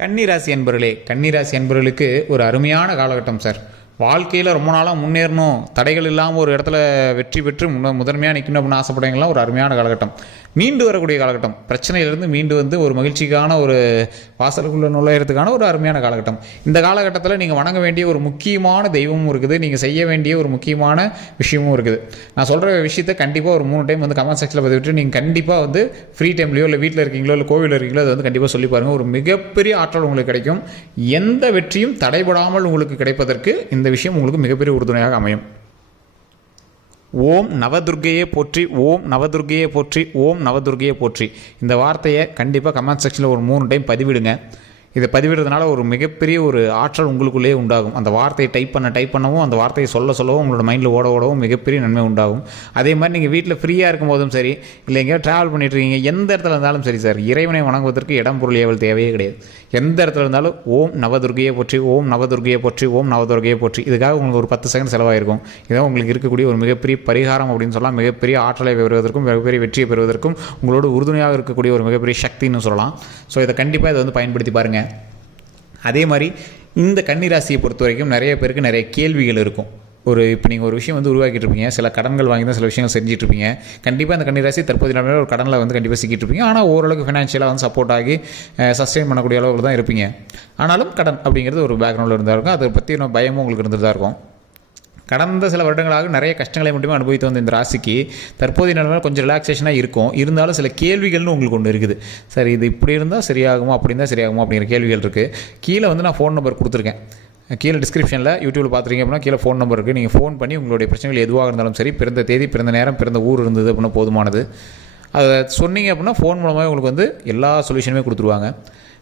கன்னிராசி என்பர்களே, கன்னிராசி என்பவர்களுக்கு ஒரு அருமையான காலகட்டம் சார். வாழ்க்கையில் ரொம்ப நாளாக முன்னேறணும், தடைகள் இல்லாமல் ஒரு இடத்துல வெற்றி பெற்று முதன்மையாக நிற்கணும் அப்படின்னு ஆசைப்படுறீங்களா, ஒரு அருமையான காலகட்டம். மீண்டு வரக்கூடிய காலகட்டம், பிரச்சனையிலிருந்து மீண்டு வந்து ஒரு மகிழ்ச்சிக்கான ஒரு வாசலுக்குள்ள நுழையிறதுக்கான ஒரு அருமையான காலகட்டம். இந்த காலகட்டத்தில் நீங்கள் வணங்க வேண்டிய ஒரு முக்கியமான தெய்வமும் இருக்குது, நீங்கள் செய்ய வேண்டிய ஒரு முக்கியமான விஷயமும் இருக்குது. நான் சொல்கிற விஷயத்தை கண்டிப்பாக ஒரு 3 டைம் வந்து கமெண்ட் செக்ஷனில் பதிவிட்டு நீங்கள் கண்டிப்பாக வந்து ஃப்ரீ டைம்லையோ இல்லை வீட்டில் இருக்கீங்களோ இல்லை கோவிலில் இருக்கீங்களோ அதை வந்து கண்டிப்பாக சொல்லி பாருங்கள். ஒரு மிகப்பெரிய ஆற்றல் உங்களுக்கு கிடைக்கும். எந்த வெற்றியும் தடைபடாமல் உங்களுக்கு கிடைப்பதற்கு இந்த விஷயம் உங்களுக்கு மிகப்பெரிய உறுதுணையாக அமையும். ஓம் நவதுர்கையே போற்றி, ஓம் நவதுர்கையே போற்றி, ஓம் நவதுர்கையே போற்றி. இந்த வார்த்தையை கண்டிப்பாக கமெண்ட் செக்ஷனில் ஒரு 3 டைம் பதிவிடுங்க. இதை பதிவிடுறதுனால ஒரு மிகப்பெரிய ஒரு ஆற்றல் உங்களுக்குள்ளேயே உண்டாகும். அந்த வார்த்தையை டைப் பண்ணவும் அந்த வார்த்தையை சொல்லவும் உங்களோட மைண்டில் ஓடவும் மிகப்பெரிய நன்மை உண்டாகும். அதே மாதிரி நீங்கள் வீட்டில் ஃப்ரீயாக இருக்கும் போதும் சரி, இல்லை எங்கேயோ ட்ராவல் பண்ணிட்டு இருக்கீங்க, எந்த இடத்துல இருந்தாலும் சரி சார், இறைவனை வணங்குவதற்கு இடம் பொருள் ஏவல் தேவையே கிடையாது. எந்த இடத்துல இருந்தாலும் ஓம் நவதுர்கையை போற்றி, ஓம் நவதுர்கையை போற்றி, ஓம் நவதுர்கையை போற்றி. இதுக்காக உங்களுக்கு ஒரு 10 செகண்ட் செலவாயிருக்கும். இதான் உங்களுக்கு இருக்கக்கூடிய ஒரு மிகப்பெரிய பரிகாரம் அப்படின்னு சொல்லலாம். மிகப்பெரிய ஆற்றலை பெறுவதற்கும் மிகப்பெரிய வெற்றியை பெறுவதற்கும் உங்களோட உறுதுணையாக இருக்கக்கூடிய ஒரு மிகப்பெரிய சக்தின்னு சொல்லலாம். ஸோ இதை கண்டிப்பாக இதை வந்து பயன்படுத்தி பாருங்கள். அதே மாதிரி இந்த கன்னிராசியை பொறுத்த வரைக்கும் நிறைய பேருக்கு நிறைய கேள்விகள் இருக்கும். இப்போ நீங்கள் ஒரு விஷயம் வந்து உருவாக்கிட்டு இருப்பீங்க, சில கடன்கள் வாங்கி தான் சில விஷயங்கள் செஞ்சுட்டு இருப்பீங்க. கண்டிப்பாக இந்த கன்னிராசி தற்போதைய நிலைமையில் ஒரு கடனில் வந்து கண்டிப்பாக சிக்கிட்டு இருப்பீங்க. ஆனால் ஓரளவுக்கு ஃபினான்ஷியலாக வந்து சப்போர்ட் ஆகி சஸ்டெயின் பண்ணக்கூடிய அளவில் தான் இருப்பீங்க. ஆனாலும் கடன் அப்படிங்கிறது ஒரு பேக்ரவுண்டில் இருந்தால் இருக்கும். அதை பற்றி பயமும் உங்களுக்கு இருந்துட்டு தான் இருக்கும். கடந்த சில வருடங்களாக நிறைய கஷ்டங்களை மட்டுமே அனுபவித்து வந்த இந்த ராசிக்கு தற்போதைய நிலைமையில் கொஞ்சம் ரிலாக்ஸேஷனாக இருக்கும். இருந்தாலும் சில கேள்விகள்னு உங்களுக்கு ஒன்று இருக்குது. சரி, இது இப்படி இருந்தால் சரியாகுமா, அப்படி இருந்தால் சரியாகுமா அப்படிங்கிற கேள்விகள் இருக்குது. கீழே வந்து நான் ஃபோன் நம்பர் கொடுத்துருக்கேன். கீழே டிஸ்கிரிப்ஷனில் யூடியூப்பில் பார்த்துருக்கீங்க அப்படின்னா கீழே ஃபோன் நம்பர் இருக்குது. நீங்கள் ஃபோன் பண்ணி உங்களுடைய பிரச்சனைகள் எதுவாக இருந்தாலும் சரி, பிறந்த தேதி, பிறந்த நேரம், பிறந்த ஊர் இருந்தது அப்படின்னா போதுமானது. அதை சொன்னீங்க அப்படின்னா ஃபோன் மூலமாக உங்களுக்கு வந்து எல்லா சொல்யூஷனுமே கொடுத்துருவாங்க.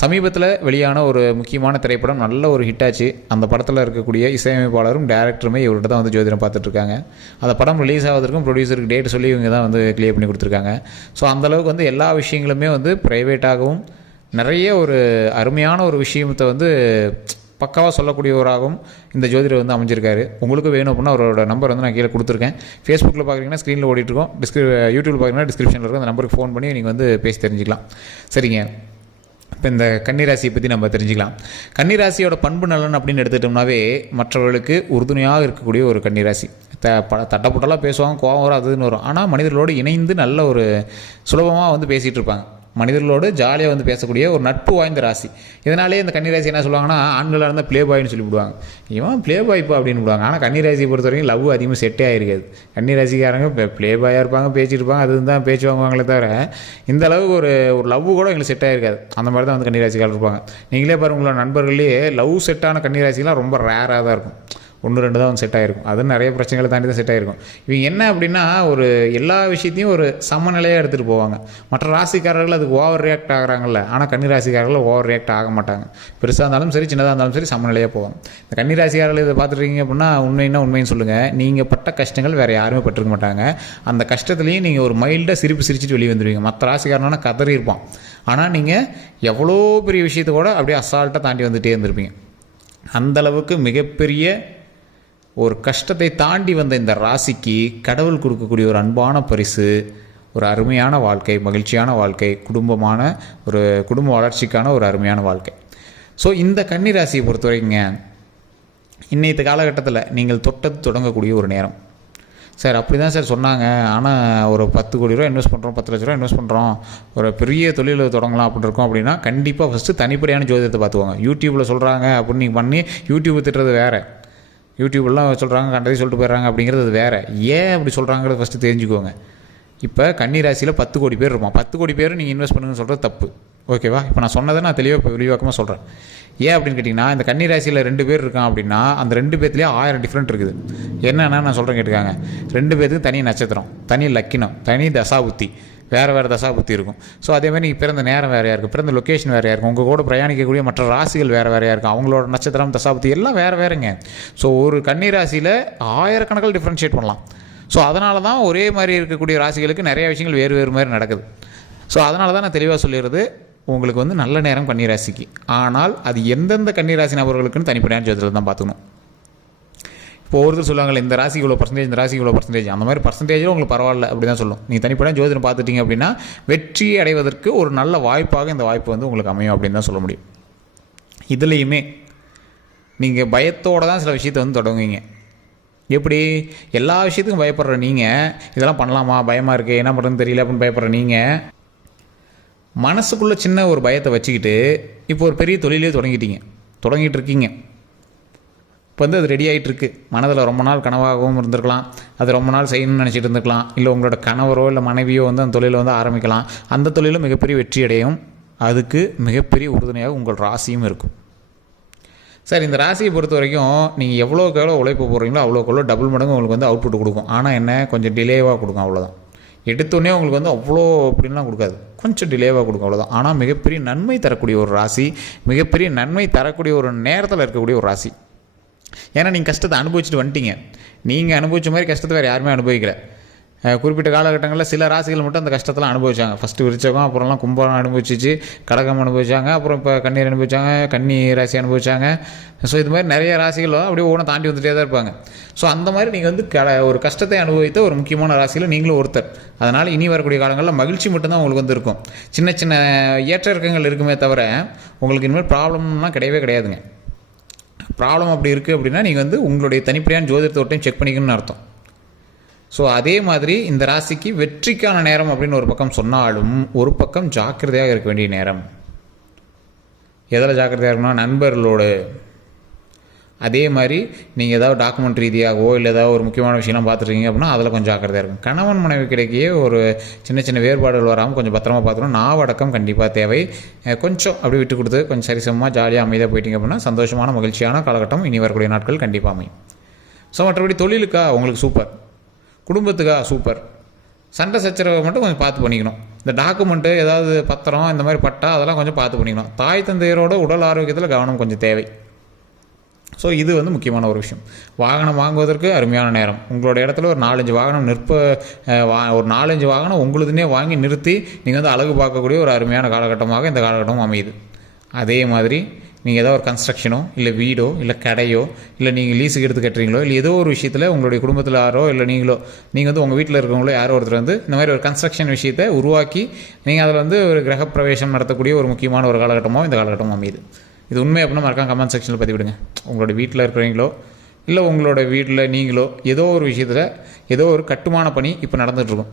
சமீபத்தில் வெளியான ஒரு முக்கியமான திரைப்படம் நல்ல ஒரு ஹிட் ஆச்சு. அந்த படத்தில் இருக்கக்கூடிய இசையமைப்பாளரும் டேரக்டருமே இவர்கிட்ட தான் வந்து ஜோதிடம் பார்த்துட்ருக்காங்க. அந்த படம் ரிலீஸ் ஆகிறதுக்கும் ப்ரொடியூசருக்கு டேட் சொல்லி இவங்க தான் வந்து கிளியர் பண்ணி கொடுத்துருக்காங்க. ஸோ அந்தளவுக்கு வந்து எல்லா விஷயங்களுமே வந்து ப்ரைவேட்டாகவும் நிறைய ஒரு அருமையான ஒரு விஷயத்தை வந்து பக்காவாக சொல்லக்கூடியவராகவும் இந்த ஜோதிடர் வந்து அமைஞ்சிருக்காரு. உங்களுக்கு வேணும் அப்படின்னா அவரோட நம்பர் வந்து நான் கீழே கொடுத்துருக்கேன். ஃபேஸ்புக்கில் பார்க்குறீங்கன்னா ஸ்க்ரீனில் ஓடிட்டுருக்கோம், யூடியூப்பில் பார்க்குறீங்கன்னா டிஸ்கிரிப்ஷனில் இருக்கும். அந்த நம்பருக்கு ஃபோன் பண்ணி நீங்கள் வந்து பேசி தெரிஞ்சுக்கலாம். சரிங்க, இப்போ இந்த கன்னிராசியை பற்றி நம்ம தெரிஞ்சுக்கலாம். கன்னிராசியோட பண்பு நலன் அப்படின்னு எடுத்துக்கிட்டோம்னாவே மற்றவர்களுக்கு உறுதுணையாக இருக்கக்கூடிய ஒரு கன்னிராசி. தட்டப்பட்டெல்லாம் பேசுவாங்க, கோவம் வரும், அதுன்னு வரும். ஆனால் மனிதர்களோடு இணைந்து நல்ல ஒரு சுலபமாக வந்து பேசிகிட்டு இருப்பாங்க. மனிதர்களோடு ஜாலியாக வந்து பேசக்கூடிய ஒரு நட்பு வாய்ந்த ராசி. இதனாலே இந்த கன்னிராசி என்ன சொல்லுவாங்கன்னா, ஆண்களாக இருந்தால் ப்ளே பாய்னு சொல்லிவிடுவாங்க. இவன் ப்ளே பாய்ப்பா அப்படின்னு விடுவாங்க. ஆனால் கன்னிராசியை பொறுத்த வரைக்கும் லவ் அதிகமாக செட்டே ஆகிருக்காது. கன்னிராசிக்காரங்க ப்ளே பாயாக இருப்பாங்க, பேசிட்டு இருப்பாங்க, அது தான் பேச்சு வாங்குவாங்களே தவிர இந்த அளவுக்கு ஒரு லவ் கூட எங்களுக்கு செட் ஆகிருக்காது. அந்த மாதிரி தான் வந்து கன்னிராசிக்காரர் இருப்பாங்க. நீங்களே பாருங்கள், உங்களோட நண்பர்கள்லேயே லவ் செட்டான கன்னிராசிலாம் ரொம்ப ரேராக தான் இருக்கும். 1-2 தான் வந்து செட் ஆகிருக்கும். அது நிறைய பிரச்சனைகளை தாண்டி தான் செட் ஆகிருக்கும். இவங்க என்ன அப்படின்னா ஒரு எல்லா விஷயத்தையும் ஒரு சமநிலையாக எடுத்துகிட்டு போவாங்க. மற்ற ராசிக்காரர்கள் அதுக்கு ஓவர் ரியாக்ட் ஆகிறாங்கல்ல, ஆனால் கன்னிராசிக்காரர்கள் ஓவர் ரியாக்ட் ஆக மாட்டாங்க. பெருசாக இருந்தாலும் சரி, சின்னதாக இருந்தாலும் சரி, சமநிலையாக போவாங்க. இந்த கன்னிராசிக்காரர்கள் இதை பார்த்துருக்கீங்க அப்படின்னா உண்மைன்னு சொல்லுங்கள், நீங்கள் பட்ட கஷ்டங்கள் வேறு யாருமே பட்டிருக்க மாட்டாங்க. அந்த கஷ்டத்துலேயும் நீங்கள் ஒரு மைல்டாக சிரிச்சிட்டு வெளியே வந்துடுவீங்க. மற்ற ராசிக்காரனா கதறி இருப்பான். ஆனால் நீங்கள் எவ்வளோ பெரிய விஷயத்தை கூட அப்படியே அசால்ட்டாக தாண்டி வந்துகிட்டே இருந்திருப்பீங்க. அந்தளவுக்கு மிகப்பெரிய ஒரு கஷ்டத்தை தாண்டி வந்த இந்த ராசிக்கு கடவுள் கொடுக்கக்கூடிய ஒரு அன்பான பரிசு, ஒரு அருமையான வாழ்க்கை, மகிழ்ச்சியான வாழ்க்கை, குடும்ப வளர்ச்சிக்கான ஒரு அருமையான வாழ்க்கை. ஸோ இந்த கன்னிராசியை பொறுத்த வரைக்குங்க, இன்றைய காலகட்டத்தில் நீங்கள் தொட்டது தொடங்கக்கூடிய ஒரு நேரம். சார் அப்படி தான் சார் சொன்னாங்க, ஆனால் ஒரு 10 கோடி ரூபா இன்வெஸ்ட் பண்ணுறோம், 10 லட்ச ரூபா இன்வெஸ்ட் பண்ணுறோம், ஒரு பெரிய தொழிலை தொடங்கலாம் அப்படின்னு இருக்கோம் அப்படின்னா கண்டிப்பாக ஃபஸ்ட்டு தனிப்படையான ஜோதிடத்தை பார்த்துவாங்க. யூடியூப்பில் சொல்கிறாங்க அப்படின்னு நீங்கள் பண்ணி யூடியூப் திட்டுறது வேறு, யூடியூப்லாம் சொல்கிறாங்க கண்டதை சொல்லிட்டு போயிடுறாங்க அப்படிங்கிறது அது வேறு. ஏன் அப்படி சொல்கிறாங்கிறது ஃபஸ்ட்டு தெரிஞ்சுக்கோங்க. இப்போ கன்னிராசியில் 10 கோடி பேர் இருப்பான். 10 கோடி பேர் நீங்கள் இன்வெஸ்ட் பண்ணுங்கன்னு சொல்கிறது தப்பு. ஓகேவா? இப்போ நான் சொன்னதை நான் விரிவாக்கமாக சொல்கிறேன். ஏன் அப்படின்னு கேட்டிங்கன்னா, இந்த கன்னிராசியில் 2 பேர் இருக்கான் அப்படின்னா அந்த 2 பேர்த்துலேயே 1000 டிஃப்ரெண்ட் இருக்குது. என்னென்னா நான் சொல்கிறேன் கேட்டுக்காங்க. 2 பேர்த்துக்கு தனி நட்சத்திரம், தனி லக்கினம், தனி தசாபுத்தி, வேறு தசாபுத்தி இருக்கும். ஸோ அதேமாதிரி நீங்கள் பிறந்த நேரம் வேறையாக இருக்கும், பிறந்த லொக்கேஷன் வேறையாக இருக்கும், உங்கள் கூட பிரயாணிக்கக்கூடிய மற்ற ராசிகள் வேறையாக இருக்கும், அவங்களோட நட்சத்திரம் தசாபுத்தி எல்லாம் வேறுங்க. ஸோ ஒரு கன்னிராசியில் ஆயிரக்கணக்கில் டிஃப்ரென்ஷியேட் பண்ணலாம். ஸோ அதனால தான் ஒரே மாதிரி இருக்கக்கூடிய ராசிகளுக்கு நிறைய விஷயங்கள் வேறு மாதிரி நடக்குது. ஸோ அதனால தான் நான் தெளிவாக சொல்லிடுறது, உங்களுக்கு வந்து நல்ல நேரம் கன்னிராசிக்கு. ஆனால் அது எந்தெந்த கன்னிராசி நபர்களுக்குன்னு தனிப்படையான ஜோதிடத்தில் தான் பார்த்துக்கணும். இப்போ ஒருத்தர் சொல்லுவாங்க இந்த ராசிக்கு இவ்வளோ பர்சன்டேஜ், இந்த ராசிக்கு இவ்வளோ பர்சன்டேஜ், அந்த மாதிரி பர்சன்டேஜில் உங்களுக்கு பரவாயில்ல அப்படி தான் சொல்லும். நீங்கள் தனிப்படையாக ஜோதிடம் பார்த்துட்டிங்க அப்படின்னா வெற்றி அடைவதற்கு ஒரு நல்ல வாய்ப்பாக இந்த வாய்ப்பு வந்து உங்களுக்கு அமையும் அப்படின்னு தான் சொல்ல முடியும். இதுலேயுமே நீங்கள் பயத்தோடு தான் சில விஷயத்தை வந்து தொடங்குவீங்க. எப்படி எல்லா விஷயத்துக்கும் பயப்படுற நீங்கள் இதெல்லாம் பண்ணலாமா, பயமாக இருக்குது, என்ன பண்ணுறதுன்னு தெரியல அப்படின்னு பயப்படுற நீங்கள் மனசுக்குள்ளே சின்ன ஒரு பயத்தை வச்சுக்கிட்டு இப்போ ஒரு பெரிய தொழிலே தொடங்கிட்டு இருக்கீங்க. இப்போ வந்து அது ரெடி ஆகிட்டுருக்கு. மனதில் ரொம்ப நாள் கனவாகவும் இருந்திருக்கலாம், அது ரொம்ப நாள் செய்யணும்னு நினச்சிட்டு இருந்திருக்கலாம். இல்லை உங்களோட கணவரோ இல்லை மனைவியோ வந்து அந்த தொழிலை வந்து ஆரம்பிக்கலாம். அந்த தொழிலும் மிகப்பெரிய வெற்றி அடையும். அதுக்கு மிகப்பெரிய உறுதுணையாக உங்கள் ராசியும் இருக்கும். சார், இந்த ராசியை பொறுத்த வரைக்கும் நீங்கள் எவ்வளோக்கு எவ்வளோ உழைப்பு போடுறீங்களோ அவ்வளோக்கு எவ்வளோ டபுள் மடங்கு உங்களுக்கு வந்து அவுட்புட் கொடுக்கும். ஆனால் என்ன, கொஞ்சம் டிலேவாக கொடுக்கும், அவ்வளோதான். எடுத்தோடனே உங்களுக்கு வந்து அவ்வளோ அப்படின்லாம் கொடுக்காது, கொஞ்சம் டிலேவாக கொடுக்கும், அவ்வளோதான். ஆனால் மிகப்பெரிய நன்மை தரக்கூடிய ஒரு ராசி, மிகப்பெரிய நன்மை தரக்கூடிய ஒரு நேரத்தில் இருக்கக்கூடிய ஒரு ராசி. ஏன்னா நீங்கள் கஷ்டத்தை அனுபவிச்சுட்டு வந்துட்டீங்க. நீங்கள் அனுபவிச்ச மாதிரி கஷ்டத்தை வேறு யாருமே அனுபவிக்கல. குறிப்பிட்ட காலகட்டங்களில் சில ராசிகள் மட்டும் அந்த கஷ்டத்தெல்லாம் அனுபவிச்சாங்க. ஃபஸ்ட்டு விருச்சகம், அப்புறம்லாம் கும்பம் அனுபவிச்சிச்சு, கடகம் அனுபவிச்சாங்க, அப்புறம் இப்போ கண்ணீர் அனுபவிச்சாங்க, கன்னி ராசி அனுபவிச்சாங்க. ஸோ இது மாதிரி நிறைய ராசிகள் அப்படியே ஒவ்வொன்றும் தாண்டி வந்துகிட்டே தான் இருப்பாங்க. ஸோ அந்த மாதிரி நீங்கள் வந்து ஒரு கஷ்டத்தை அனுபவித்த ஒரு முக்கியமான ராசியில் நீங்களும் ஒருத்தர். அதனால் இனி வரக்கூடிய காலங்களில் மகிழ்ச்சி மட்டும்தான் உங்களுக்கு வந்து இருக்கும். சின்ன சின்ன ஏற்ற இறக்கங்கள் இருக்குமே தவிர உங்களுக்கு இனிமேல் ப்ராப்ளம்லாம் கிடையவே கிடையாதுங்க. ப்ராப்ளம் அப்படி இருக்குது அப்படின்னா நீங்கள் வந்து உங்களுடைய தனிப்படையான ஜோதிடத்தோட்டையும் செக் பண்ணிக்கணும்னு அர்த்தம். ஸோ அதே மாதிரி இந்த ராசிக்கு வெற்றிக்கான நேரம் அப்படின்னு ஒரு பக்கம் சொன்னாலும் ஒரு பக்கம் ஜாக்கிரதையாக இருக்க வேண்டிய நேரம். எதில் ஜாக்கிரதையாக இருக்கணும்னா நண்பர்களோடு. அதே மாதிரி நீங்கள் ஏதாவது டாக்குமெண்ட் ரீதியாகவோ இல்லை ஏதாவது ஒரு முக்கியமான விஷயம்லாம் பார்த்துருக்கீங்க அப்படின்னா அதில் கொஞ்சம் ஜாக்கிரதையாக இருக்கும். கணவன் மனைவி கிடைக்கையே ஒரு சின்ன சின்ன வேறுபாடுகள் வராமல் கொஞ்சம் பத்திரமா பார்த்துக்கணும். நாவடக்கம் கண்டிப்பாக தேவை. கொஞ்சம் அப்படி விட்டு கொடுத்து கொஞ்சம் சரிசமமாக ஜாலியாக அமைதியாக போயிட்டீங்க அப்படின்னா சந்தோஷமான மகிழ்ச்சியான காலகட்டம் இனி வரக்கூடிய நாட்கள் கண்டிப்பாக அமையும். ஸோ மற்றபடி தொழிலுக்கா உங்களுக்கு சூப்பர், குடும்பத்துக்கா சூப்பர். சண்டை சச்சரவை மட்டும் கொஞ்சம் பார்த்து பண்ணிக்கணும். இந்த டாக்குமெண்ட்டு ஏதாவது பத்திரம் இந்த மாதிரி பட்டா அதெல்லாம் கொஞ்சம் பார்த்து பண்ணிக்கணும். தாய் தந்தையரோட உடல் ஆரோக்கியத்தில் கவனம் கொஞ்சம் தேவை. ஸோ இது வந்து முக்கியமான ஒரு விஷயம். வாகனம் வாங்குவதற்கு அருமையான நேரம். உங்களோட இடத்துல ஒரு 4-5 வாகனம் ஒரு 4-5 வாகனம் உங்களுதுனே வாங்கி நிறுத்தி நீங்கள் வந்து அழகு பார்க்கக்கூடிய ஒரு அருமையான காலகட்டமாக இந்த காலகட்டமும் அமையுது. அதே மாதிரி நீங்கள் ஏதோ ஒரு கன்ஸ்ட்ரக்ஷனோ இல்லை வீடோ இல்லை கடையோ இல்லை நீங்கள் லீஸுக்கு எடுத்து கட்டுறீங்களோ இல்லை ஏதோ ஒரு விஷயத்தில் உங்களுடைய குடும்பத்தில் யாரோ இல்லை நீங்கள் வந்து உங்கள் வீட்டில் இருக்கவங்களோ யாரோ ஒருத்தர் வந்து இந்த மாதிரி ஒரு கன்ஸ்ட்ரக்ஷன் விஷயத்தை உருவாக்கி நீங்கள் அதில் வந்து ஒரு கிரகப்பிரவேசம் நடத்தக்கூடிய ஒரு முக்கியமான ஒரு காலகட்டமாக இந்த காலகட்டமும் அமையுது. இது உண்மை அப்படின்னா மறக்காம கமெண்ட் செக்ஷனில் பதிவிடுங்க. உங்களோட வீட்டில் இருக்கிறீங்களோ இல்லை உங்களோட வீட்டில் நீங்களோ ஏதோ ஒரு விஷயத்தில் ஏதோ ஒரு கட்டுமான பணி இப்போ நடந்துகிட்ருக்கும்.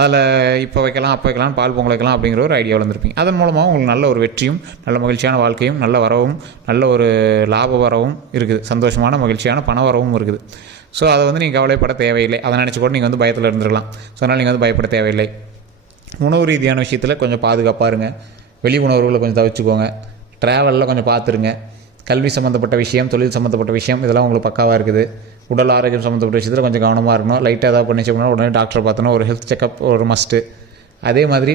அதில் இப்போ வைக்கலாம் அப்போ வைக்கலாம் பால் பொங்கல் வைக்கலாம் அப்படிங்கிற ஒரு ஐடியாவில் இருந்திருப்பீங்க. அதன் மூலமாக உங்களுக்கு நல்ல ஒரு வெற்றியும் நல்ல மகிழ்ச்சியான வாழ்க்கையும் நல்ல வரவும் நல்ல ஒரு லாப வரவும் இருக்குது. சந்தோஷமான மகிழ்ச்சியான பண வரவும் இருக்குது. ஸோ அதை வந்து நீங்கள் கவலைப்பட தேவையில்லை. அதை நினச்சி கூட நீங்கள் வந்து பயத்தில் இருந்துருக்கலாம். ஸோ அதனால் நீங்கள் வந்து பயப்பட தேவையில்லை. உணவு ரீதியான விஷயத்தில் கொஞ்சம் பாதுகாப்பாக இருங்க. வெளி உணவுகளை கொஞ்சம் தவிச்சுக்கோங்க. ட்ராவலில் கொஞ்சம் பார்த்துருங்க. கல்வி சம்மந்தப்பட்ட விஷயம், தொழில் சம்மந்தப்பட்ட விஷயம் இதெல்லாம் உங்களுக்கு பக்காவாக இருக்குது. உடல் ஆரோக்கியம் சம்மந்தப்பட்ட விஷயத்தில் கொஞ்சம் கவனமாக இருக்கணும். லைட்டாக ஏதாவது பண்ணிச்சு அப்படின்னா உடனே டாக்டரை பார்த்தோன்னா ஒரு ஹெல்த் செக்கப் ஒரு மஸ்ட்டு. அதே மாதிரி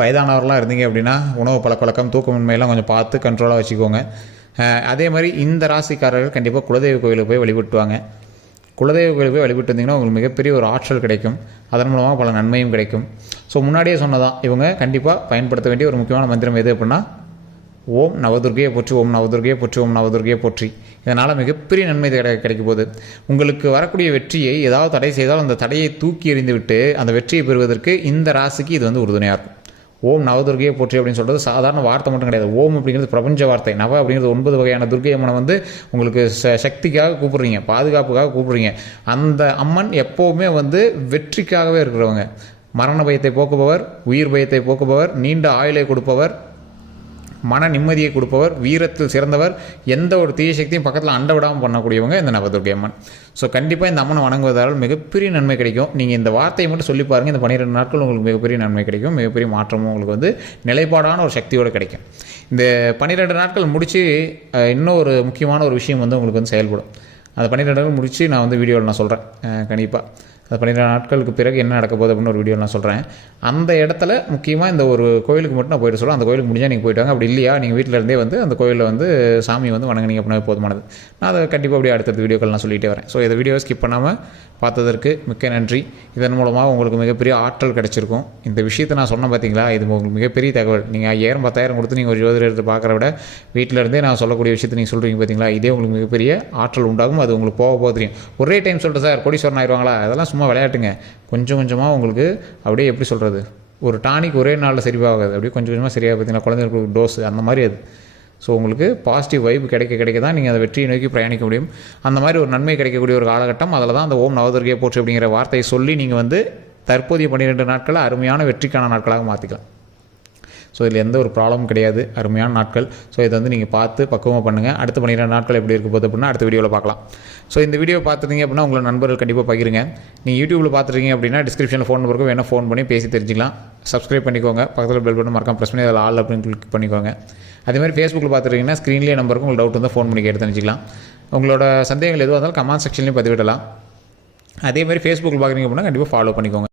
வயதானவர்களாக இருந்தீங்க அப்படின்னா உணவு பழக்கவழக்கம் தூக்கமின்மையெல்லாம் கொஞ்சம் பார்த்து கண்ட்ரோலாக வச்சுக்கோங்க. அதே மாதிரி இந்த ராசிக்காரர்கள் கண்டிப்பாக குலதெய்வ கோயிலுக்கு போய் வழிபட்டுவாங்க. குலதெய்வ கோயிலுக்கு போய் வழிபட்டு வந்தீங்கன்னா உங்களுக்கு மிகப்பெரிய ஒரு ஆற்றல் கிடைக்கும். அதன் மூலமாக பல நன்மையும் கிடைக்கும். ஸோ முன்னாடியே சொன்னதான் இவங்க கண்டிப்பாக பயன்படுத்த வேண்டிய ஒரு முக்கியமான மந்திரம் எது அப்படின்னா ஓம் நவதுர்கையை போற்றி, ஓம் நவதுர்கையை போற்றி, ஓம் நவதுர்கையை போற்றி. இதனால் மிகப்பெரிய நன்மை கிடைக்க போகுது. உங்களுக்கு வரக்கூடிய வெற்றியை ஏதாவது தடை செய்தால் அந்த தடையை தூக்கி எறிந்து விட்டு அந்த வெற்றியை பெறுவதற்கு இந்த ராசிக்கு இது வந்து உறுதுணையாக இருக்கும். ஓம் நவதுர்கையை போற்றி அப்படின்னு சொல்கிறது சாதாரண வார்த்தை மட்டும் கிடையாது. ஓம் அப்படிங்கிறது பிரபஞ்ச வார்த்தை. நவ அப்படிங்கிறது 9 வகையான துர்கை அம்மனை வந்து உங்களுக்கு சக்திக்காக கூப்பிடுறீங்க, பாதுகாப்புக்காக கூப்பிடுறீங்க. அந்த அம்மன் எப்போவுமே வந்து வெற்றிக்காகவே இருக்கிறவங்க. மரண பயத்தை போக்குபவர், உயிர் பயத்தை போக்குபவர், நீண்ட ஆயுளை கொடுப்பவர், மன நிம்மதியை கொடுப்பவர், வீரத்தில் சிறந்தவர், எந்த ஒரு தீய சக்தியும் பக்கத்தில் அண்ட விடாமல் பண்ணக்கூடியவங்க இந்த நவதுர்கை அம்மன். ஸோ கண்டிப்பாக இந்த அம்மனை வணங்குவதால் மிகப்பெரிய நன்மை கிடைக்கும். நீங்கள் இந்த வார்த்தையை மட்டும் சொல்லி பாருங்கள். இந்த 12 நாட்கள் உங்களுக்கு மிகப்பெரிய நன்மை கிடைக்கும். மிகப்பெரிய மாற்றமும் உங்களுக்கு வந்து நிலைப்பாடான ஒரு சக்தியோடு கிடைக்கும். இந்த 12 நாட்கள் முடித்து இன்னும் ஒரு முக்கியமான ஒரு விஷயம் வந்து உங்களுக்கு வந்து செயல்படும். அந்த 12 நாட்கள் முடித்து நான் வந்து வீடியோவில் நான் சொல்கிறேன். கண்டிப்பாக அந்த 12 நாட்களுக்கு பிறகு என்ன நடக்க போகுது அப்படின்னு ஒரு வீடியோ நான் சொல்கிறேன். அந்த இடத்துல முக்கியமாக இந்த ஒரு கோயிலுக்கு மட்டும் நான் போய்ட்டு சொல்லுவேன். அந்த கோயிலுக்கு முடிஞ்சால் நீங்கள் போய்ட்டு வாங்க. அப்படி இல்லையா நீங்கள் வீட்டில் இருந்தே வந்து அந்த கோயிலில் வந்து சாமியை வந்து வணங்குனீங்க அப்படின்னா போதுமானது. நான் அதை கண்டிப்பாக அப்படியே அடுத்தடுத்த வீடியோக்கள் நான் சொல்லிகிட்டே வரேன். ஸோ இந்த வீடியோவை ஸ்கிப் பண்ணாமல் பார்த்ததற்கு மிக்க நன்றி. இதன் மூலமாக உங்களுக்கு மிகப்பெரிய ஆற்றல் கிடச்சிருக்கும். இந்த விஷயத்தை நான் சொன்னேன் பார்த்தீங்களா, இது உங்களுக்கு மிகப்பெரிய தகவல். நீங்கள் 5000-10,000 கொடுத்து நீங்கள் ஒரு ஜோதிடர் எடுத்து பார்க்குற விட வீட்டில் இருந்தே நான் சொல்லக்கூடிய விஷயத்தை நீங்கள் சொல்கிறீங்க பார்த்தீங்களா, இதே உங்களுக்கு மிகப்பெரிய ஆற்றல் உண்டாகும். அது உங்களுக்கு போக தெரியும். ஒரே டைம் சொல்லிட்டு சார் கோடீஸ்வரன் ஆயிடுவாங்களா, அதெல்லாம் சும்மா விளையாட்டுங்க. கொஞ்சம் கொஞ்சமாக உங்களுக்கு அப்படியே எப்படி சொல்கிறது, ஒரு டானிக் ஒரே நாளில் சரிவாகாது. அப்படியே கொஞ்சம் கொஞ்சமாக சரியாக பார்த்தீங்கன்னா குழந்தைங்களுக்கு டோஸ் அந்த மாதிரி அது. ஸோ உங்களுக்கு பாசிட்டிவ் வைப் கிடைக்க தான் நீங்கள் அதை வெற்றியை நோக்கி பிரயாணிக்க முடியும். அந்த மாதிரி ஒரு நன்மை கிடைக்கக்கூடிய ஒரு காலகட்டம். அதில் தான் அந்த ஓம் நவதுர்கையை போற்றி அப்படிங்கிற வார்த்தையை சொல்லி நீங்கள் வந்து தற்போதைய 12 நாட்களை அருமையான வெற்றிக்கான நாட்களாக மாற்றிக்கலாம். ஸோ இதில் எந்த ஒரு ப்ராப்ளமும் கிடையாது, அருமையான நாட்கள். ஸோ இதை வந்து நீங்கள் பார்த்து பக்குவமாக பண்ணுங்கள். அடுத்த 12 நாட்கள் எப்படி இருக்க போகுது அப்படின்னா அடுத்த வீடியோவில் பார்க்கலாம். ஸோ இந்த வீடியோ பார்த்துட்டீங்க அப்படின்னா உங்களை நண்பர்கள் கண்டிப்பாக பகிருங்க. நீங்கள் யூடியூப்பில் பார்த்துட்டீங்க அப்படின்னா டிஸ்கிரிப்ஷனில் ஃபோன் நம்பருக்கு வேணால் ஃபோன் பண்ணி பேசி தெரிஞ்சிக்கலாம். சப்ஸ்கிரைப் பண்ணிக்கோங்க, பக்கத்தில் பெல் பட்டன் மறக்காம ப்ரெஸ் பண்ணி அதில் ஆல் அப்படின்னு கிளிக் பண்ணிக்கோங்க. அதேமாதிரி ஃபேஸ்புக்கில் பார்த்துட்டீங்கன்னா ஸ்க்ரீன்லேயே நம்பருக்கு உங்களுக்கு டவுட் வந்து ஃபோன் பண்ணி கேட்டு தெரிஞ்சிக்கலாம். உங்களோட சந்தேகங்கள் எதுவாக இருந்தாலும் கமெண்ட் செக்ஷன்லேயும் பதிவிடலாம். அதேமாதிரி ஃபேஸ்புக்கில் பார்க்குறீங்க அப்படின்னா கண்டிப்பாக ஃபாலோ பண்ணிக்கோங்க.